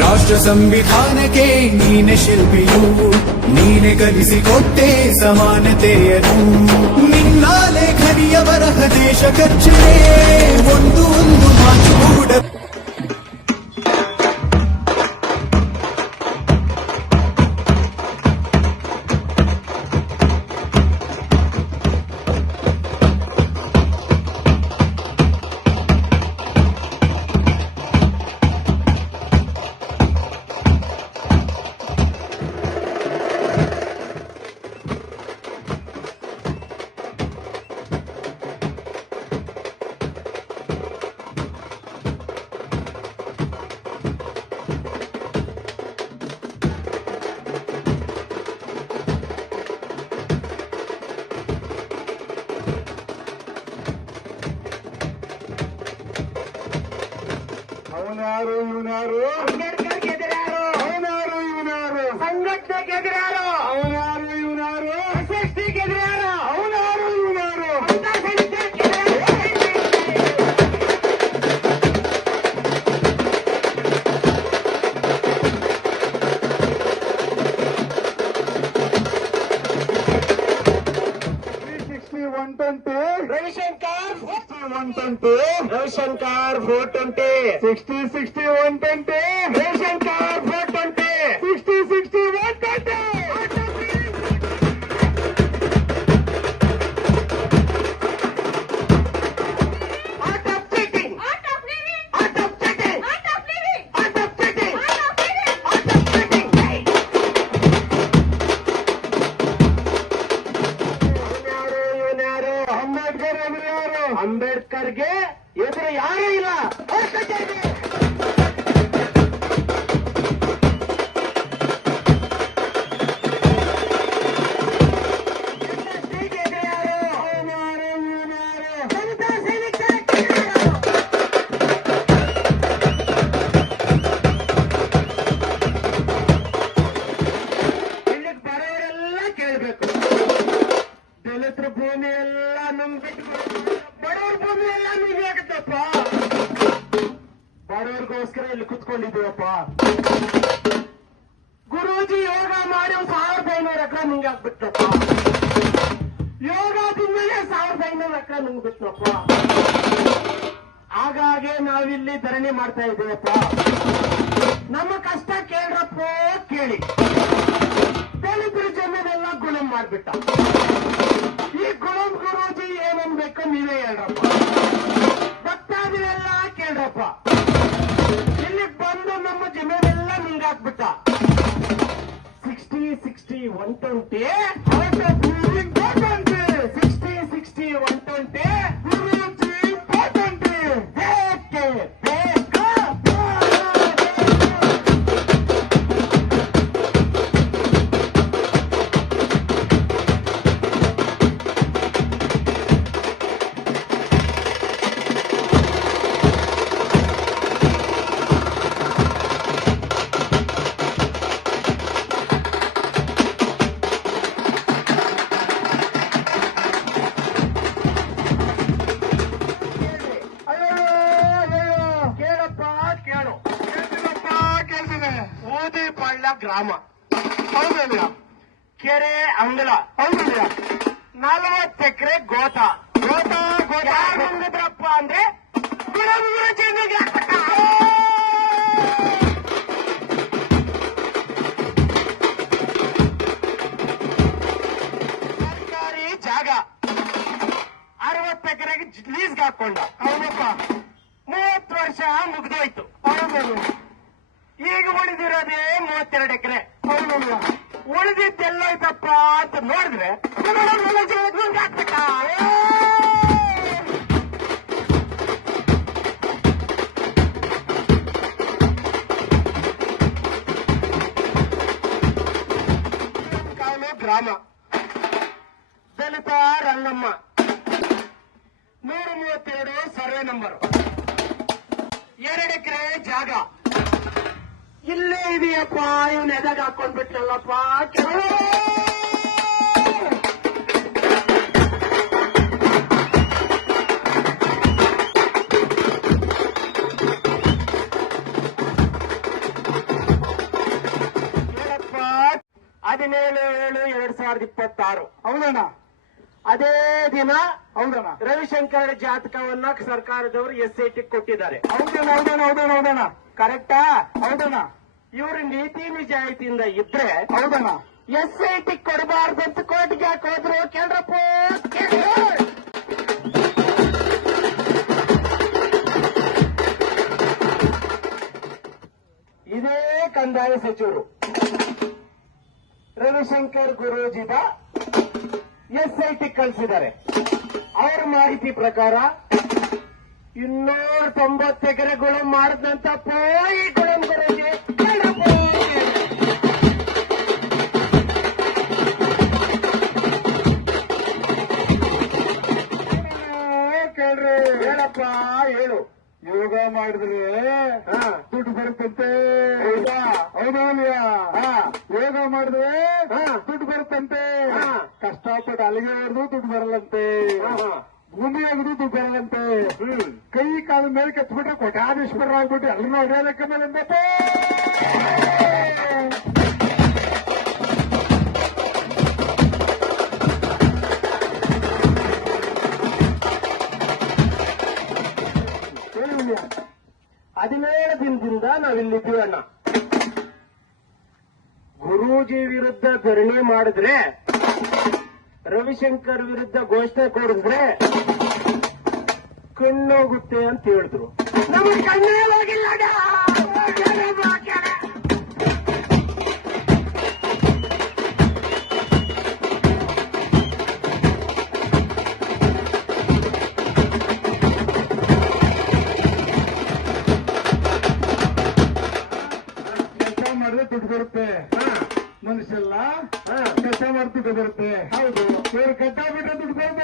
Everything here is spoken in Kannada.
ರಾಷ್ಟ್ರ ಸಂವಿಧಾನಕ್ಕೆ ನೀನೆ ಶಿಲ್ಪಿಯು, ನೀನೆ ಕಲಿಸಿಕೊಟ್ಟೆ ಸಮಾನತೆಯನ್ನು. ನಿನ್ನ ಲೇಖನಿಯ ಬರಹ ದೇಶ ಕಚ್ಚಿದೆ, ಒಂದು ಮಾತು ಕೂಡ. ಅವನಾರು ಇವನಾರು ಅಂಬೇಡ್ಕರ್ ಗೆದ್ರಾರು, ಅವನಾರು ಇವನಾರು ಸಂಘಟನೆ ಗೆದ್ರಾರು, ಅವನಾರು ಇವನಾರು SST ಗೆದ್ರಾರು, ಅವನಾರು ಇವನಾರು Ravishankar 120 Ravishankar 420 60 120 Ravishankar 420 60 120 Art of cheating, art of living, art of cheating, art of living, art of cheating, art of living, art of cheating. Ambedkar ಎದುರು ಯಾರು? ಅಂಬೇಡ್ಕರ್ಗೆ ಎದುರು ಯಾರೂ ಇಲ್ಲ. ಇಲ್ಲಿಗೆ ಬರೋರೆಲ್ಲ ಕೇಳಬೇಕು, ದಲಿತರ ಭೂಮಿ ಎಲ್ಲ ನುಂಗ್ಬಿಟ್ಟು ಬಡವ್ರ ಭೂಮಿ ಎಲ್ಲ ನುಂಗಾಗತ್ತಪ್ಪ. ಬಡವ್ರಿಗೋಸ್ಕರ ಇಲ್ಲಿ ಕುತ್ಕೊಂಡಿದ್ದೀವಪ್ಪ. ಗುರೂಜಿ ಯೋಗ ಮಾಡಿ 1500 ಎಕರೆ ನುಂಗಾಕ್ಬಿಟ್ನಪ್ಪ. ಯೋಗ ತಿಂದಲೇ 1500 ಎಕರೆ ನುಂಗ್ಬಿಟ್ನಪ್ಪ. ಹಾಗಾಗಿ ನಾವಿಲ್ಲಿ ಧರಣಿ ಮಾಡ್ತಾ ಇದ್ದೀವಪ್ಪ. ನಮ್ಮ ಕಷ್ಟ ಕೇಳ್ರಪ್ಪ, ಕೇಳಿ. ದಲಿತರ ಜಮೀನೆಲ್ಲ ಗುಣಂ ಮಾಡ್ಬಿಟ್ಟ. ಈ ಗುಣಂ ಗುರೂಜಿ ಏನನ್ಬೇಕು ನೀವೇ ಹೇಳ್ರಪ್ಪ. ಭಕ್ತಾದಿನೆಲ್ಲ ಕೇಳ್ರಪ್ಪ. ಇಲ್ಲಿ ಬಂದು ನಮ್ಮ ಜಮೀನೆಲ್ಲ ನುಂಗಾಕ್ಬಿಟ್ಟ. 60 120 60 120 ಗುರೂಜಿ 420 ಬೇಕೇ ಬೇಕಾ? ಗ್ರಾಮ ಹೌದಲ್ಲ, ಕೆರೆ ಅಂಗಲ ಹೌದಲ್ಲ, 40 ಎಕರೆ ಗೋತ ಬಂದಿದ್ರಪ್ಪ ಅಂದ್ರೆ ಸರ್ಕಾರಿ ಜಾಗ 60 ಎಕರೆಗೆ ಲೀಸ್ಗೆ ಹಾಕೊಂಡ. ಹೌದಪ್ಪ, 30 ವರ್ಷ ಮುಗ್ದೋಯ್ತು. ಹೌದಲ್ಲ, ಈಗ ಉಳಿದಿರೋದೇ 32 ಎಕರೆ. ಉಳಿದಿದ್ದೆಲ್ಲೋಯ್ತಪ್ಪ ಅಂತ ನೋಡಿದ್ರೆ ಗ್ರಾಮ ದಲಿತ ರಂಗಮ್ಮ 132 ಸರ್ವೆ ನಂಬರ್, 2 ಎಕರೆ ಜಾಗ ಇಲ್ಲೇ ಇದೆಯಪ್ಪ. ಇವನ್ ಎದಾಗ ಹಾಕೊಂಡ್ಬಿಟ್ರಲ್ಲಪ್ಪ. 17/7/2026. ಹೌದಣ್ಣ ಅದೇ ದಿನ ಹೌದಣ್ಣ ರವಿಶಂಕರ್ ಜಾತಕವನ್ನ ಸರ್ಕಾರದವರು SIT ಕೊಟ್ಟಿದ್ದಾರೆ. ಹೌದಣ್ಣ ಹೌದಣ್ಣ ಹೌದಣ್ಣ ಹೌದಣ್ಣ ಕರೆಕ್ಟಾ? ಹೌದಣ್ಣ ಇವರು ನೀತಿ ನಿಜಾಯಿತಿಯಿಂದ ಇದ್ರೆ ಹೌದಣ್ಣ SIT ಕೊಡಬಾರ್ದಂತ ಕೋರ್ಟ್ಗೆ ಯಾಕೆ ಹೋದ್ರು ಕೇಳ್ರಪ್ಪ? ಇದೇ ಕಂದಾಯ ಸಚಿವರು ರವಿಶಂಕರ್ ಗುರೂಜಿದ SIT ಕಳಿಸಿದ್ದಾರೆ. ಅವರ ಮಾಹಿತಿ ಪ್ರಕಾರ 290 ಎಕರೆಗಳು ಮಾಡಿದಂತ ಪೋಯಿ ಗುಳಂ ಗುರೂಜಿ ಕೇಳ್ರಪ್ಪ. ಕೇಳ್ರಿ ಹೇಳಪ್ಪ ಹೇಳು. ಯೋಗ ಮಾಡಿದ್ರೆ ಹಾ. ದುಡ್ಡು ಬರುತ್ತಂತೆ. ಹೌದಾ? ಹೌದಾ ಯೋಗ ಮಾಡಿದ್ರೆ ಹಾ. ದುಡ್ಡು ಬರುತ್ತಂತೆ. ಹಾ. ಕಷ್ಟಪಟ್ಟು ಅಲ್ಲಿಗೆ ಹೊಡೆದು ದುಡ್ಡು ಬರಲ್ಲಂತೆ. ಭೂಮಿ ಆಗಿದ್ರು ದುಡ್ಡು ಬರಲ್ಲಂತೆ. ಕೈ ಕಾಲ ಮೇಲೆ ಕೆತ್ಬಿಟ್ರೆ ಕೋಟ್ಯಾಧೀಶ್ವರರಾಗ್ಬಿಟ್ಟು ಎಲ್ಲರೂ ಅಡ್ಯಾಲಕ್ಕೆ ಮೇಲೆ ಹೇಳಿ. 17 ದಿನದಿಂದ ನಾವಿಲ್ಲಿದ್ದೀವಿ ಅಣ್ಣ. ಗುರೂಜಿ ವಿರುದ್ಧ ಧರಣಿ ಮಾಡಿದ್ರೆ, ರವಿಶಂಕರ್ ವಿರುದ್ಧ ಘೋಷಣೆ ಕೊಡಿದ್ರೆ ಕಣ್ಣೋಗುತ್ತೆ ಅಂತ ಹೇಳಿದ್ರು. ನಮಗೆ ಕಣ್ಣೇ ಹೋಗಿಲ್ಲ ಅಣ್ಣ. ಕೆಲಸ ಮಾಡಿದ್ರೆ ದುಡ್ಡು ಬರುತ್ತೆ. ಮನುಷ್ಯಲ್ಲ ಕೆಲಸ ಮಾಡಿ ದುಡ್ಡು ಬರುತ್ತೆ. ಹೌದು. ಇವ್ರು ಕಟ್ಟ ಬಿಟ್ರೆ ದುಡ್ಡು ಬರುತ್ತೆ.